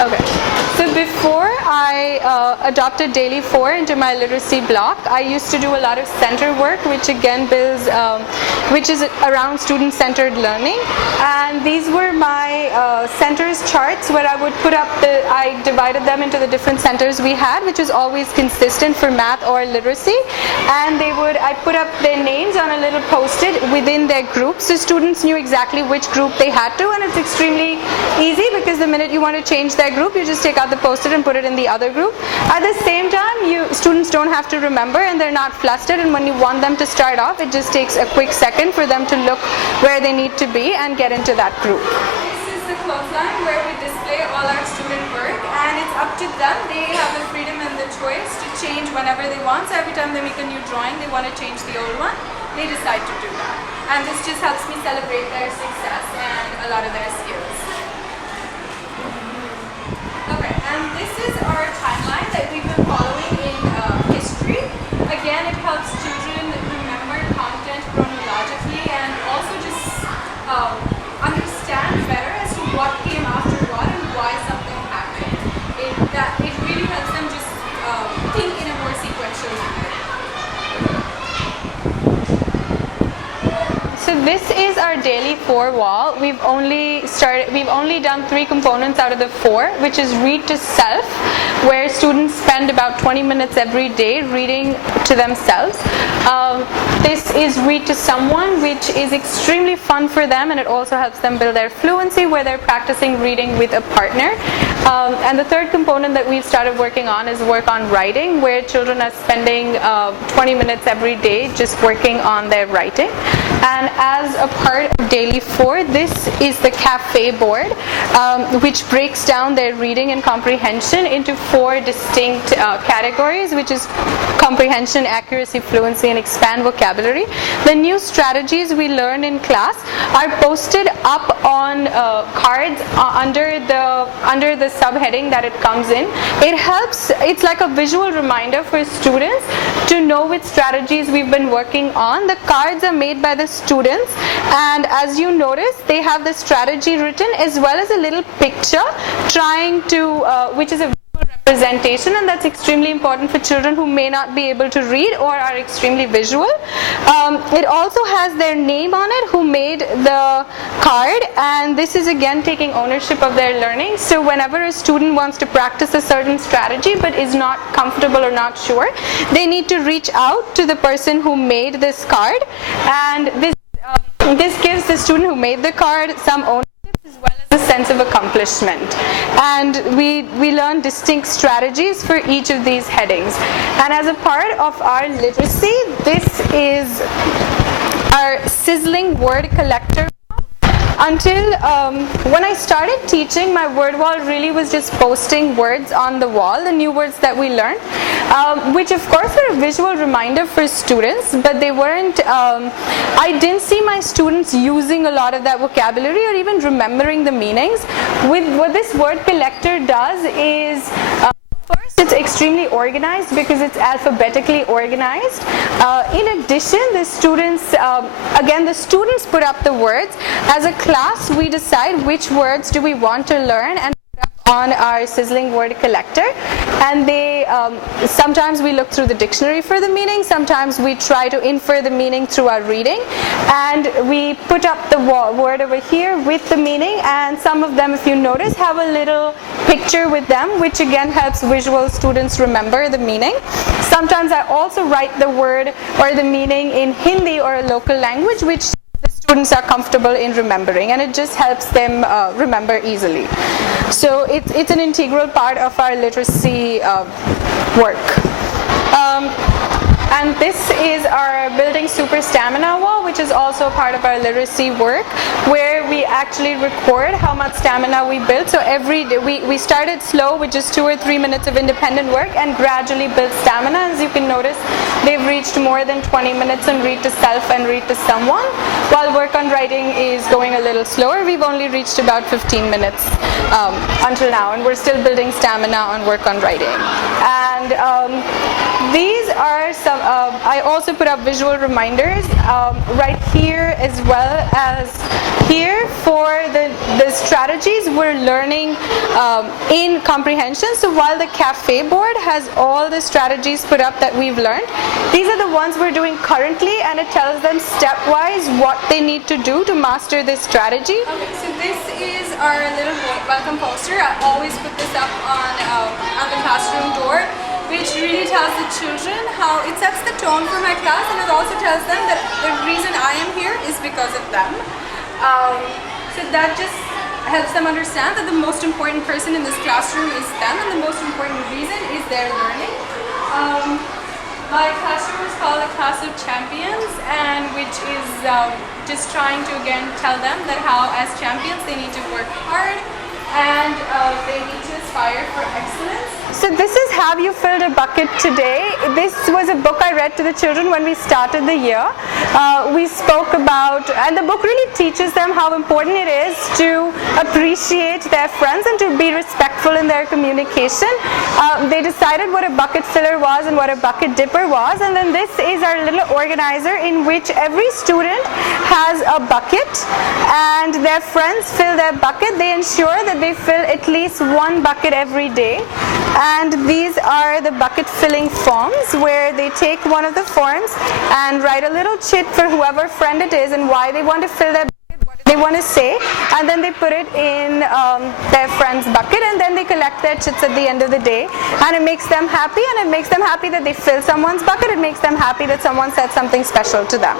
Okay. So before I adopted Daily 4 into my literacy block, I used to do a lot of center work, which again builds, which is around student-centered learning. And these were my centers charts where I would put up I divided them into the different centers we had, which was always consistent for math or literacy. And I put up their names on a little post-it within their group, so students knew exactly which group they had to, and it's extremely easy because the minute you want to change their group, you just take out the post-it and put it in the other group. At the same time, students don't have to remember and they're not flustered, and when you want them to start off, it just takes a quick second for them to look where they need to be and get into that group. This is the clothesline where we display all our student work, and it's up to them. They have the freedom and the choice to change whenever they want. So every time they make a new drawing, they want to change the old one, they decide to do that. And this just helps me celebrate their success and a lot of their skills. Okay, and this is our timeline that we've been following in history. Again, it helps children remember content chronologically and also just understand better as to what came after what and why something happened. It really helps them just think in a more sequential manner. So this is our Daily 4 wall. We've only done 3 components out of the 4, which is read to self, where students spend about 20 minutes every day reading to themselves. This is read to someone, which is extremely fun for them, and it also helps them build their fluency, where they're practicing reading with a partner. And the third component that we've started working on is work on writing, where children are spending 20 minutes every day just working on their writing. And as a part of Daily 4, this is the cafe board, which breaks down their reading and comprehension into 4 distinct categories, which is comprehension, accuracy, fluency, and expand vocabulary. The new strategies we learn in class are posted up on cards under the subheading that it comes in. It's like a visual reminder for students to know which strategies we've been working on. The cards are made by the students, and as you notice, they have the strategy written as well as a little picture which is a representation, and that's extremely important for children who may not be able to read or are extremely visual. It also has their name on it, who made the card, and this is again taking ownership of their learning. So whenever a student wants to practice a certain strategy but is not comfortable or not sure, they need to reach out to the person who made this card, and this gives the student who made the card some ownership as well as a sense of accomplishment. And we learn distinct strategies for each of these headings. And as a part of our literacy, this is our sizzling word collector. Until when I started teaching, my word wall really was just posting words on the wall, the new words that we learned, which of course were a visual reminder for students, but they weren't, I didn't see my students using a lot of that vocabulary or even remembering the meanings. What this word collector does is, first, it's extremely organized because it's alphabetically organized. In addition, the students put up the words. As a class, we decide which words do we want to learn and put up on our sizzling word collector. And sometimes we look through the dictionary for the meaning, sometimes we try to infer the meaning through our reading, and we put up the word over here with the meaning, and some of them, if you notice, have a little picture with them, which again helps visual students remember the meaning. Sometimes I also write the word or the meaning in Hindi or a local language, which the students are comfortable in remembering, and it just helps them remember easily. So it's an integral part of our literacy work. And this is our building super stamina wall, which is also part of our literacy work, where we actually record how much stamina we built. So every day we started slow with just 2 or 3 minutes of independent work and gradually built stamina. As you can notice, they've reached more than 20 minutes on read to self and read to someone, while work on writing is going a little slower. We've only reached about 15 minutes until now, and we're still building stamina on work on writing. And these are some, I also put up visual reminders right here as well as here for the strategies we're learning in comprehension. So while the cafe board has all the strategies put up that we've learned, these are the ones we're doing currently, and it tells them stepwise what they need to do to master this strategy. Okay, so this is our little welcome poster. I always put this up on the classroom door, which really tells the children how it sets the tone for my class, and it also tells them that the reason I am here is because of them. So that just helps them understand that the most important person in this classroom is them, and the most important reason is their learning. My classroom is called a class of champions, and which is just trying to again tell them that how as champions they need to work hard and they need to aspire for excellence. So this is Have You Filled a Bucket Today? This was a book I read to the children when we started the year. We spoke about, and the book really teaches them how important it is to appreciate their friends and to be respectful in their communication. They decided what a bucket filler was and what a bucket dipper was, and then this is our little organizer in which every student has a bucket and their friends fill their bucket. They ensure that they fill at least one bucket every day. And these are the bucket filling forms where they take one of the forms and write a little chit for whoever friend it is and why they want to fill their bucket, what they want to say, and then they put it in their friend's bucket, and then they collect their chits at the end of the day, and it makes them happy, and it makes them happy that they fill someone's bucket. It makes them happy that someone said something special to them.